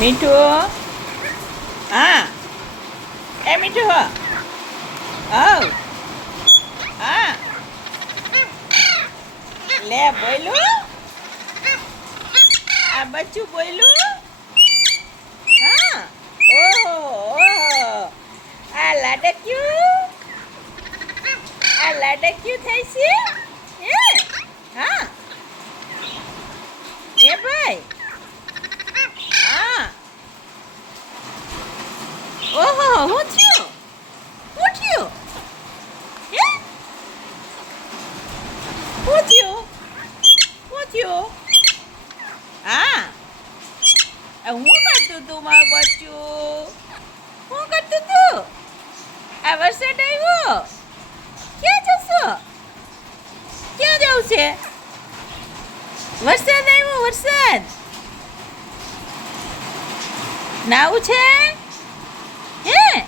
મીઠું હા એ મીઠું હા હા લે બોલ્યું આ બચ્ચું બોલ્યું હા ઓહો ઓહો આ લાડક્યું થાય છે હે હા એ ભાઈ હા ઓહો હું થયું હે હું થયું હા હું કરતું તું મારું બચ્ચું હું કરતું તું આ વરસાદ આવ્યો ક્યાં જશો ક્યાં જવું છે વરસાદ આવ્યો વરસાદ નાવું છે હે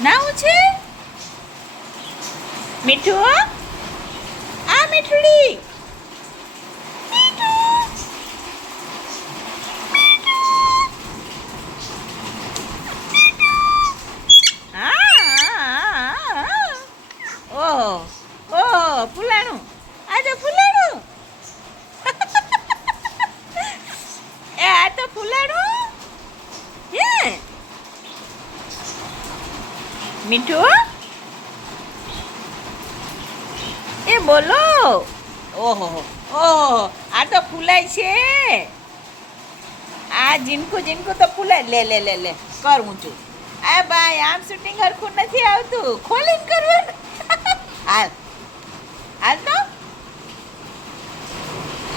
નાવું છે મીઠું આ મીઠડી ઓહો ઓહો ફૂલાણું આજે ફૂલાણું એ આ તો ફૂલાણું હે મીઠું એ બોલો ઓહો ઓહો આ તો ફૂલાય છે આ જીનકું તો ફૂલાય લે લે લે લે કર ઊંચું આ ભાઈ આમ શૂટિંગ હરખું નથી આવતું ખોલીને કરવાનું હાલ હાલ તો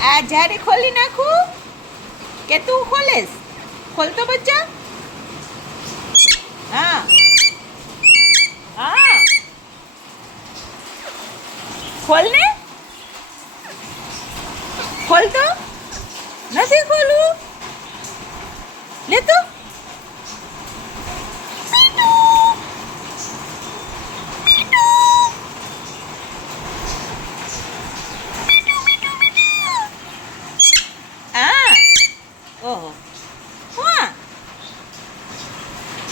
આ જારી ખોલી નાખું કે તું ખોલેસ ખોલ તો બચ્ચા હા હા ખોલ ને ખોલ તો નથી ખોલું લે તો ઓહો હા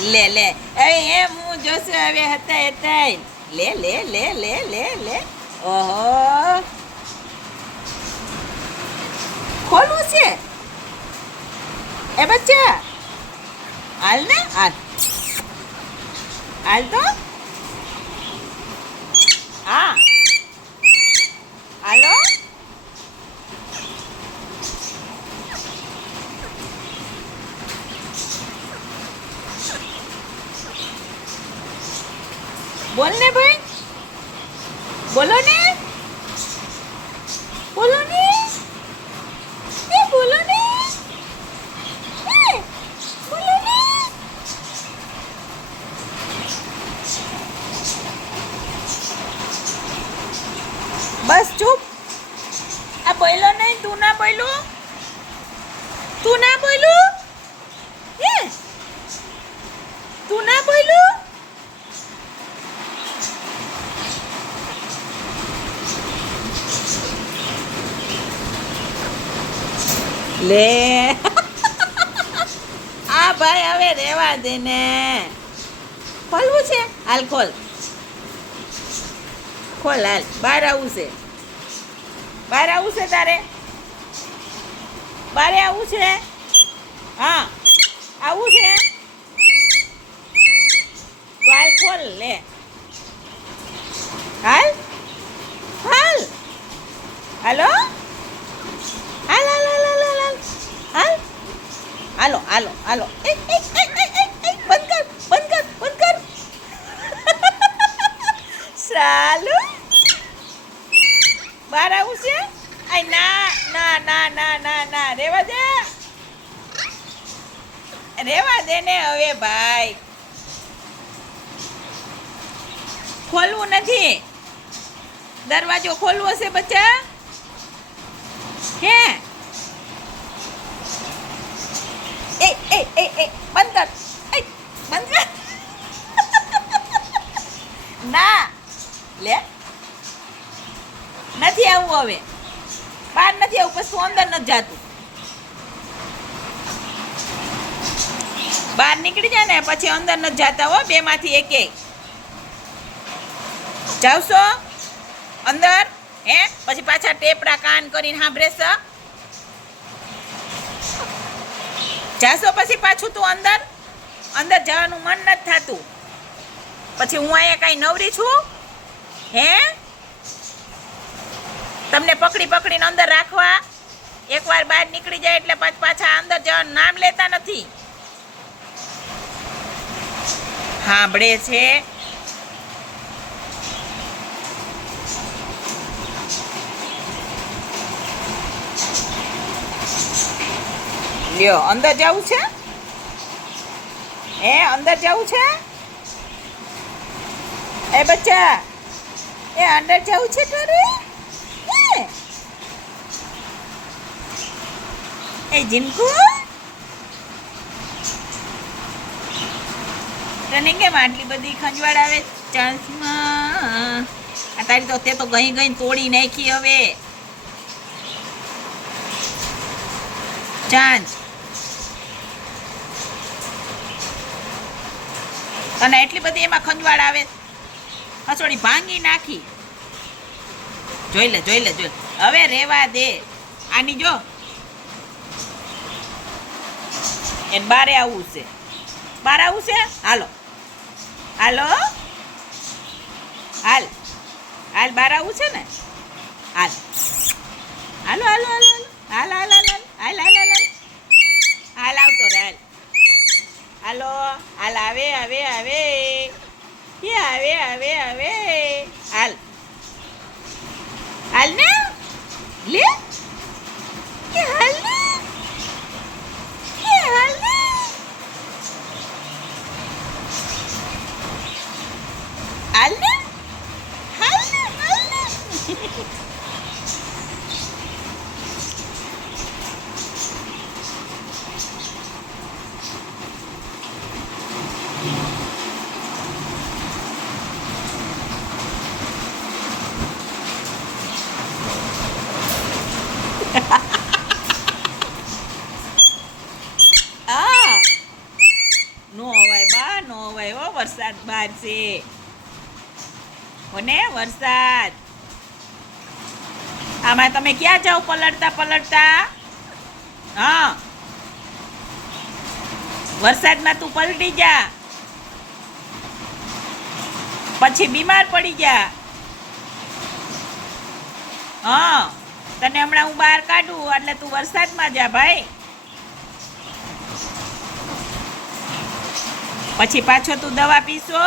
લે લે હવે એમ હું જોશું હવે હતા લે લે લે લે લે લે ઓહો ખોલવું છે એ બચ્ચા હાલ ને હાલ હાલ તો હા હાલો બોલ ને ભાઈ બોલો ને બોલો ને બોલો ને બોલો ને બસ ચૂપ આ બોલો નહીં તું ના બોલું હે તું ના બોલું લે આ ભાઈ હવે રેવા દે ને ખોલવું છે હાલ ખોલ હાલ બહાર આવું છે તારે બારે આવું છે હા આવું છે તો હાલ ખોલ લે હાલ હાલો હાલો બંધ કર સાલું બહાર આવું છે આય ના રેવા દે ને હવે ભાઈ ખોલવું નથી દરવાજો ખોલવો હશે બચ્ચા હે બંધ કર ના લે નથી આવવું હવે બહાર નથી આવું પછી અંદર નથી જાતું બહાર નીકળી જાય ને પછી અંદર નથી જાતા હો, બેમાંથી એકે જાવશો અંદર હે? પછી પાછા ટેપડા કાન કરીને સાંભળે છે, જાશો પછી પાછું તું અંદર અંદર જવાનું મન નથી થતું. પછી હું અહીંયા કાંઈ નવરી છું હે? તમને પકડી પકડીને અંદર રાખવા, એકવાર બહાર નીકળી જાય એટલે પાછા અંદર જવાનું નામ લેતા નથી. સાંભળે છે લ્યો અંદર જવું છે હે? અંદર જવું છે એ બચ્ચા? એ અંદર જવું છે તારે? એ જીનકુ તને કેમ આટલી બધી ખંજવાળ આવે ચાન્સમાં? આ તારી તો તે તો ગઈ ગઈ તોડી નાખી. હવે ચાંચ તને એટલી બધી એમાં ખંજવાળ આવે, ખસોડી ભાંગી નાખી. જોઈ લે જોઈ લે જોઈ લે. હવે રેવા દે આની. જો એને બારે આવવું છે, બાર આવવું છે. હાલો હાલો હાલ હાલ, બાર આવવું છે ને? હાલ હાલો હાલો હાલો હાલ હાલ હાલ હાલ હાલ હાલ હાલ હાલ આવતો રે હાલ. હાલો હાલ, આવે આવે આવે, એ આવે આવે આવે. હાલ હાલ ને લે, કે હાલ ને, કે હાલ ને. હાલ ને હાલ ને હાલ ને. નો અવાય બા, નો અવાય હો, વરસાદ બહાર છે હોને, વરસાદ. આમાં તમે ક્યાં જાઓ પલળતા પલળતા? હા, વરસાદમાં તું પલટી જા, પછી બીમાર પડી જા. હા, તને હમણાં હું બહાર કાઢું એટલે તું વરસાદમાં જા ભાઈ. પછી પાછો તું દવા પીશો